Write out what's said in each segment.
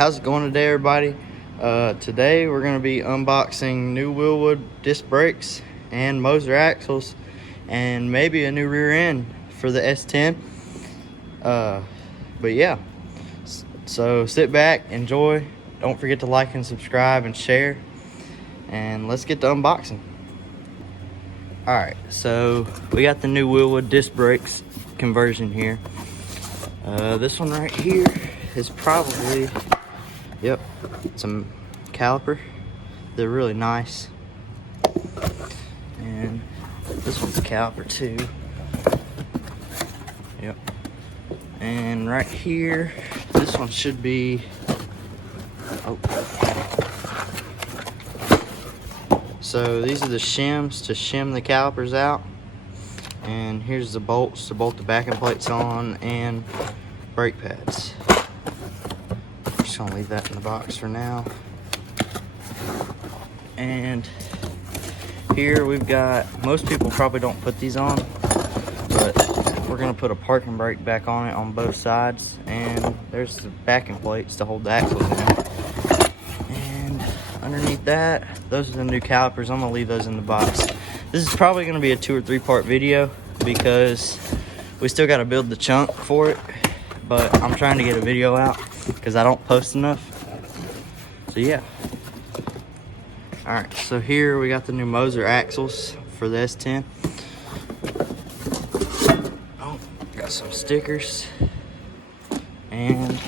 how's it going today, everybody? Today we're going to be unboxing new Willwood disc brakes and Moser axles and maybe a new rear end for the S10. But yeah, so sit back, enjoy. Don't forget to like and subscribe and share, and let's get to unboxing. Alright, so we got the new Willwood disc brakes conversion here. This one right here is probably, yep, it's a caliper. They're really nice. And this one's a caliper too. Yep. And right here, this one should be, oh. So these are the shims to shim the calipers out. And here's the bolts to bolt the backing plates on and brake pads. I'm just gonna leave that in the box for now. And here we've got, most people probably don't put these on, but we're gonna put a parking brake back on it on both sides. And there's the backing plates to hold the axles in. And underneath that, those are the new calipers. I'm gonna leave those in the box. This is probably gonna be a 2 or 3 part video because we still gotta build the chunk for it, but I'm trying to get a video out because I don't post enough. So yeah. Alright, so here we got the new Moser axles for the S10. Oh, got some stickers and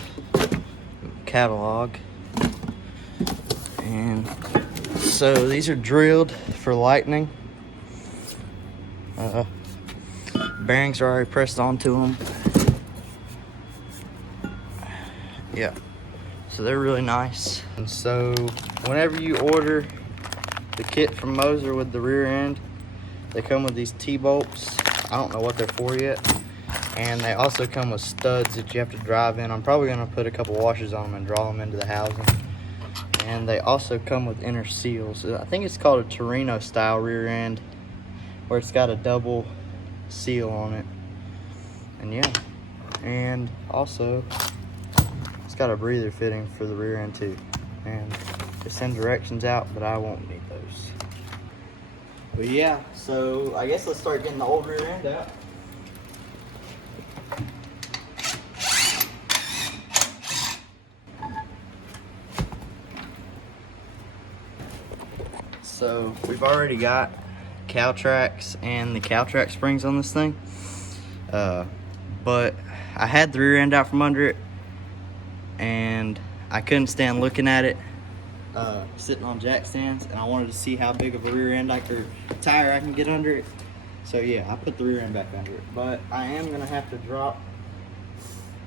catalog. And so these are drilled for lightning. Bearings are already pressed onto them. Yeah, so they're really nice. And so whenever you order the kit from Moser with the rear end, they come with these T-bolts. I don't know what they're for yet. And they also come with studs that you have to drive in. I'm probably gonna put a couple washers on them and draw them into the housing. And they also come with inner seals. I think it's called a Torino style rear end, where it's got a double seal on it. And yeah, and also it's got a breather fitting for the rear end too. And they send directions out, but I won't need those. But yeah, so I guess let's start getting the old rear end out. So we've already got cow tracks and the cow track springs on this thing, but I had the rear end out from under it and I couldn't stand looking at it sitting on jack stands, and I wanted to see how big of a rear end tire I can get under it. So yeah, I put the rear end back under it, but I am gonna have to drop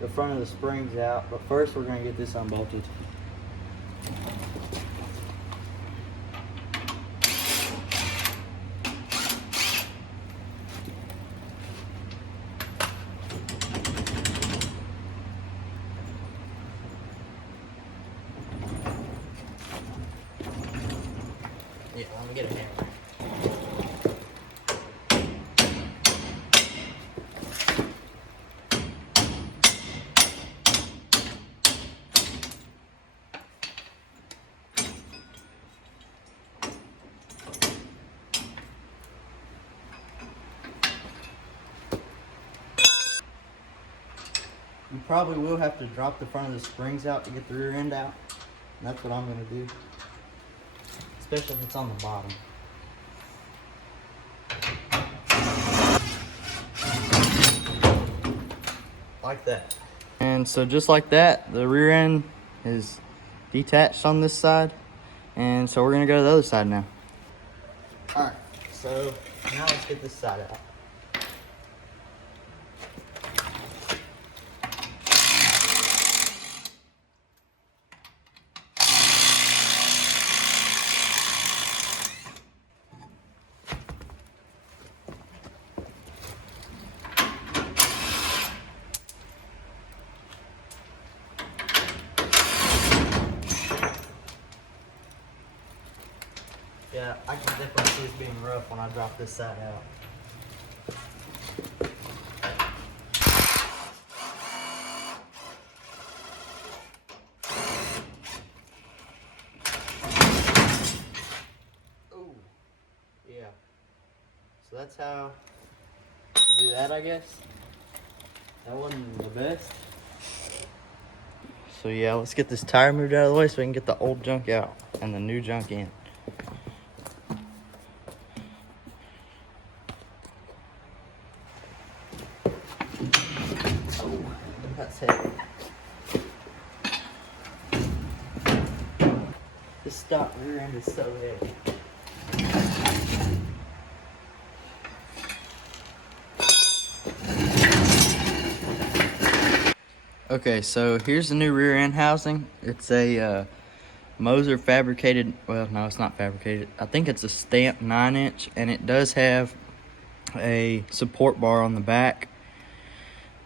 the front of the springs out. But first we're gonna get this unbolted. Yeah, let me get a hammer. You probably will have to drop the front of the springs out to get the rear end out. And that's what I'm going to do. Especially if it's on the bottom. Like that. And so just like that, the rear end is detached on this side. And so we're going to go to the other side now. Alright, so now let's get this side out. Yeah, I can definitely see this being rough when I drop this side out. Yeah. So that's how you do that, I guess. That wasn't the best. So yeah, let's get this tire moved out of the way so we can get the old junk out and the new junk in. Oh, that's heavy. This stock rear end is so heavy. Okay, so here's the new rear end housing. It's a Moser fabricated, well, no, it's not fabricated. I think it's a stamped 9-inch, and it does have a support bar on the back.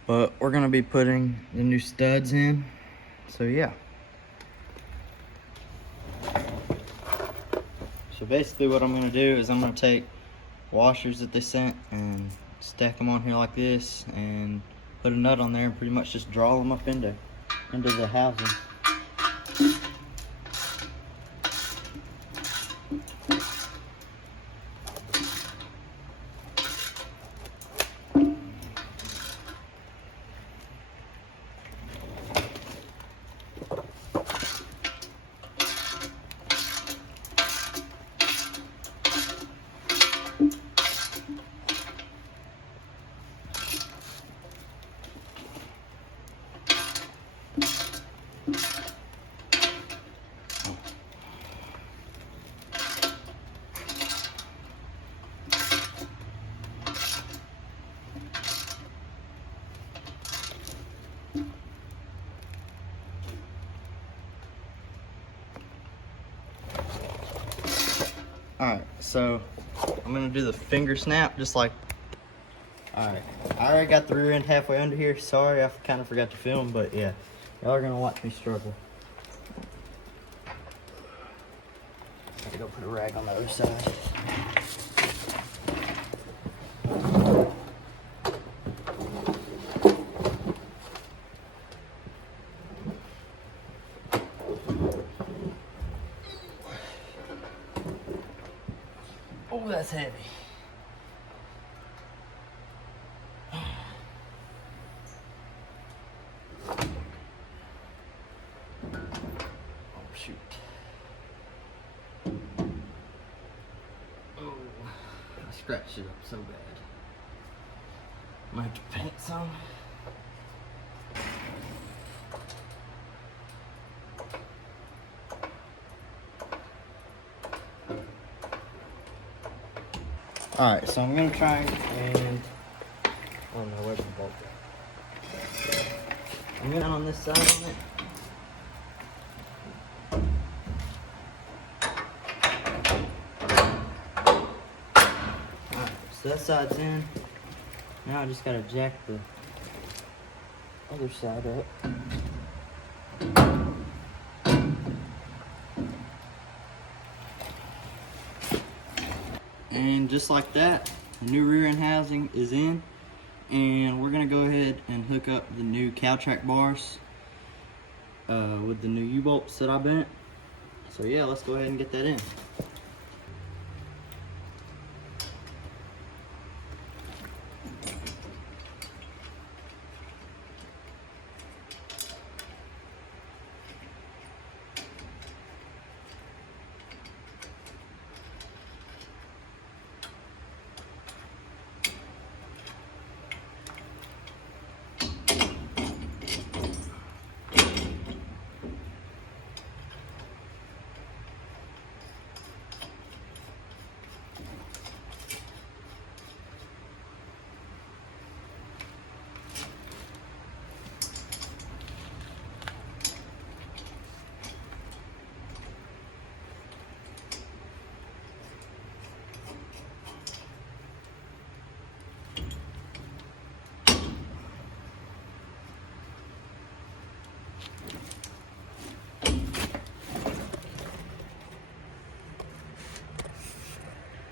But we're gonna be putting the new studs in, so yeah. So basically what I'm gonna do is I'm gonna take washers that they sent and stack them on here like this and put a nut on there and pretty much just draw them up into the housing. Alright, so I'm gonna do the finger snap just like. Alright, I already got the rear end halfway under here. Sorry, I kind of forgot to film, but yeah, y'all are gonna watch me struggle. Gotta go put a rag on the other side. Oh, that's heavy. Oh, shoot. Oh, I scratched it up so bad. I might have to paint some. Alright, so I'm gonna try and, oh no, where's the bolt? I'm gonna on this side on it. Alright, so that side's in. Now I just gotta jack the other side up. And just like that, the new rear end housing is in. And we're gonna go ahead and hook up the new cow track bars with the new U-bolts that I bent. So yeah, let's go ahead and get that in.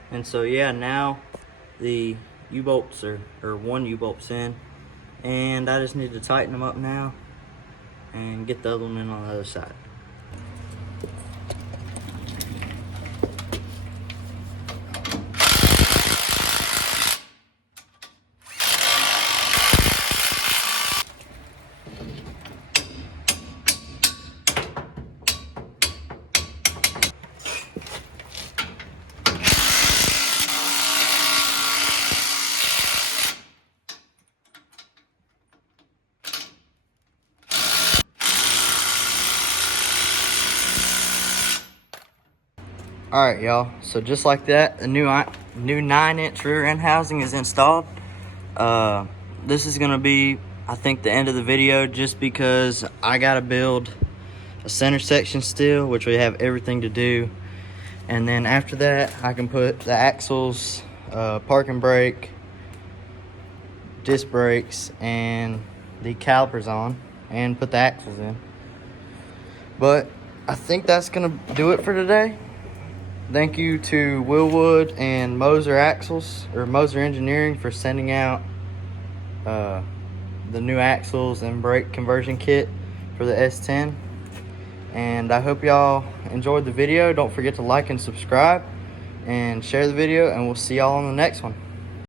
And so yeah, now the U-bolts or one U-bolt's in, and I just need to tighten them up now and get the other one in on the other side. Alright, y'all, so just like that, the new 9-inch rear end housing is installed. This is gonna be, I think, the end of the video, just because I gotta build a center section still, which we have everything to do. And then after that, I can put the axles, parking brake, disc brakes, and the calipers on, and put the axles in. But I think that's gonna do it for today. Thank you to Willwood and Moser Axles, or Moser Engineering, for sending out the new axles and brake conversion kit for the S10. And I hope y'all enjoyed the video. Don't forget to like and subscribe and share the video, and we'll see y'all on the next one.